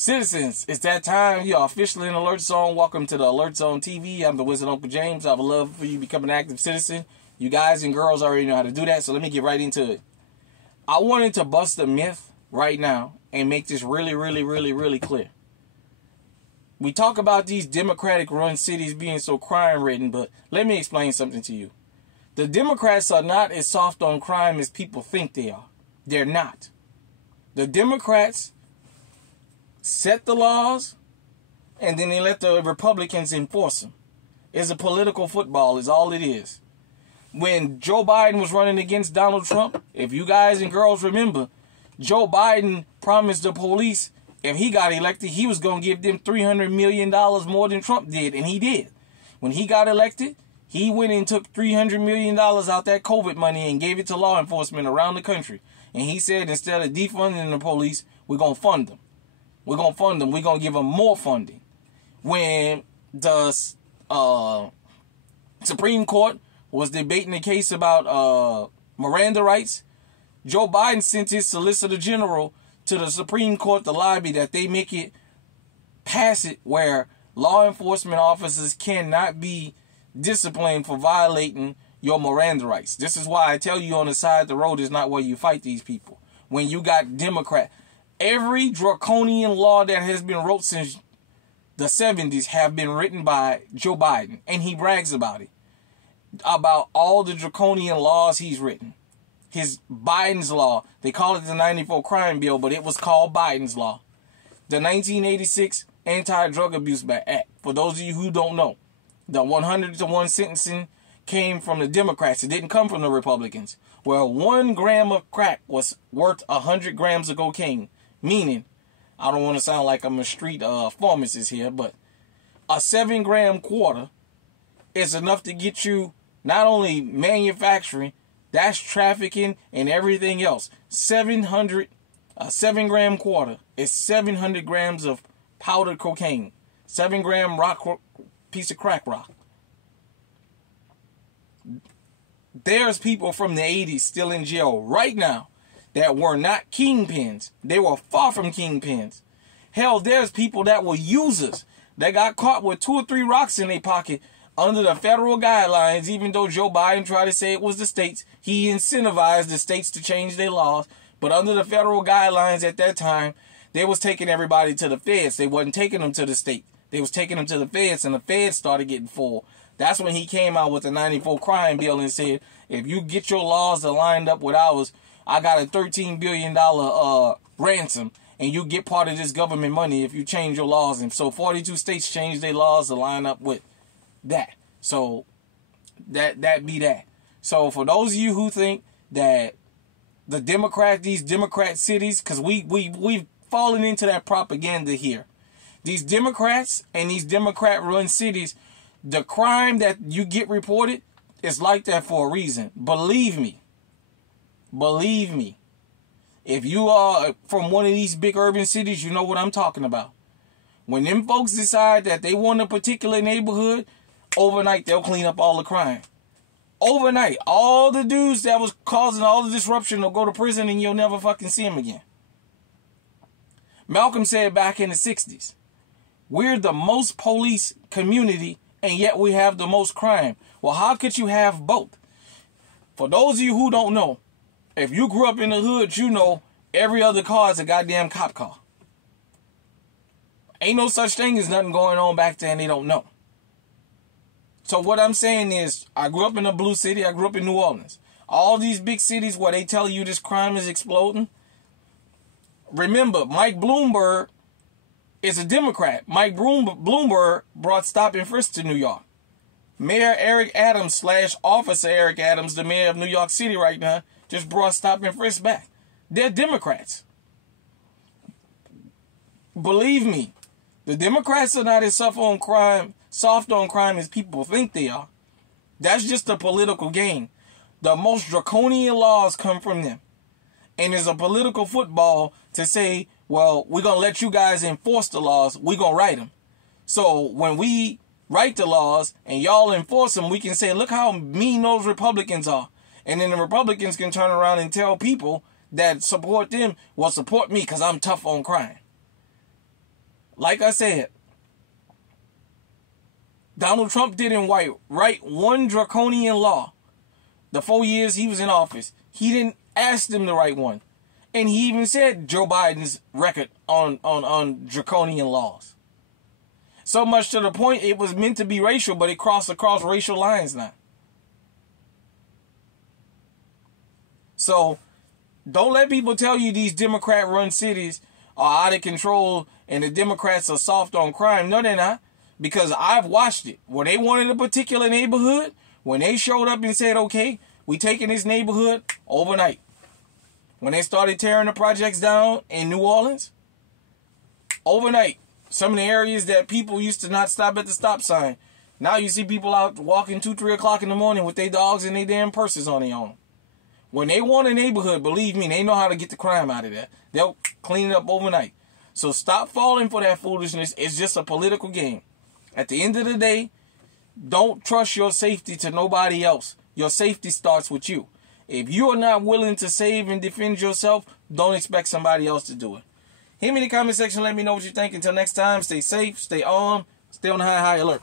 Citizens, it's that time. You are officially in Alert Zone. Welcome to the Alert Zone TV. I'm the Wizard Uncle James. I would love for you to become an active citizen. You guys and girls already know how to do that, so let me get right into it. I wanted to bust a myth right now and make this really clear. We talk about these Democratic-run cities being so crime-ridden, but let me explain something to you. The Democrats are not as soft on crime as people think they are. They're not. The Democrats set the laws, and then they let the Republicans enforce them. It's a political football is all it is. When Joe Biden was running against Donald Trump, if you guys and girls remember, Joe Biden promised the police if he got elected, he was going to give them $300 million more than Trump did, and he did. When he got elected, he went and took $300 million out that COVID money and gave it to law enforcement around the country. And he said instead of defunding the police, we're going to fund them. We're going to fund them. We're going to give them more funding. When the Supreme Court was debating the case about Miranda rights, Joe Biden sent his Solicitor General to the Supreme Court to lobby that they make it pass it where law enforcement officers cannot be disciplined for violating your Miranda rights. This is why I tell you on the side of the road is not where you fight these people. When you got Democrat, every draconian law that has been wrote since the 70s have been written by Joe Biden, and he brags about it. About all the draconian laws he's written. His Biden's law, they call it the 94 crime bill, but it was called Biden's law. The 1986 Anti-Drug Abuse Act, for those of you who don't know, the 100-to-1 sentencing came from the Democrats. It didn't come from the Republicans. Well, 1 gram of crack was worth 100 grams of cocaine. Meaning, I don't want to sound like I'm a street pharmacist here, but a 7-gram quarter is enough to get you not only manufacturing, that's trafficking and everything else. A 7-gram quarter is 700 grams of powdered cocaine. 7-gram piece of crack rock. There's people from the 80s still in jail right now that were not kingpins. They were far from kingpins. Hell, there's people that were users that got caught with 2 or 3 rocks in their pocket under the federal guidelines. Even though Joe Biden tried to say it was the states, he incentivized the states to change their laws. But under the federal guidelines at that time, they was taking everybody to the feds. They wasn't taking them to the state. They was taking them to the feds, and the feds started getting full. That's when he came out with the 94 crime bill and said, if you get your laws aligned up with ours, I got a $13 billion ransom, and you get part of this government money if you change your laws. And so 42 states changed their laws to line up with that. So that be that. So for those of you who think that these Democrat cities, because we've fallen into that propaganda here. These Democrats and these Democrat-run cities, the crime that you get reported is like that for a reason. Believe me. Believe me. If you are from one of these big urban cities, you know what I'm talking about. When them folks decide that they want a particular neighborhood, overnight they'll clean up all the crime. Overnight, all the dudes that was causing all the disruption will go to prison and you'll never fucking see them again. Malcolm said back in the 60s, we're the most police community and yet we have the most crime. Well, how could you have both? For those of you who don't know, if you grew up in the hood, you know every other car is a goddamn cop car. Ain't no such thing as nothing going on back there and they don't know. So what I'm saying is, I grew up in a blue city. I grew up in New Orleans. All these big cities where they tell you this crime is exploding. Remember, Mike Bloomberg is a Democrat. Mike Bloomberg brought stop and frisk to New York. Mayor Eric Adams / Officer Eric Adams, the mayor of New York City right now, just brought stop and frisk back. They're Democrats. Believe me, the Democrats are not as soft on crime as people think they are. That's just a political game. The most draconian laws come from them. And it's a political football to say, well, we're going to let you guys enforce the laws. We're going to write them. So when we write the laws and y'all enforce them, we can say, look how mean those Republicans are. And then the Republicans can turn around and tell people that support them, well, support me because I'm tough on crime. Like I said, Donald Trump didn't write one draconian law the 4 years he was in office. He didn't ask them to write one. And he even said Joe Biden's record on draconian laws. So much to the point it was meant to be racial, but it crossed across racial lines now. So don't let people tell you these Democrat-run cities are out of control and the Democrats are soft on crime. No, they're not. Because I've watched it. When they wanted a particular neighborhood, when they showed up and said, okay, we taking this neighborhood overnight. When they started tearing the projects down in New Orleans, overnight. Some of the areas that people used to not stop at the stop sign. Now you see people out walking 2, 3 o'clock in the morning with their dogs and their damn purses on their own. When they want a neighborhood, believe me, they know how to get the crime out of there. They'll clean it up overnight. So stop falling for that foolishness. It's just a political game. At the end of the day, don't trust your safety to nobody else. Your safety starts with you. If you are not willing to save and defend yourself, don't expect somebody else to do it. Hit me in the comment section. Let me know what you think. Until next time, stay safe, stay armed, stay on high alert.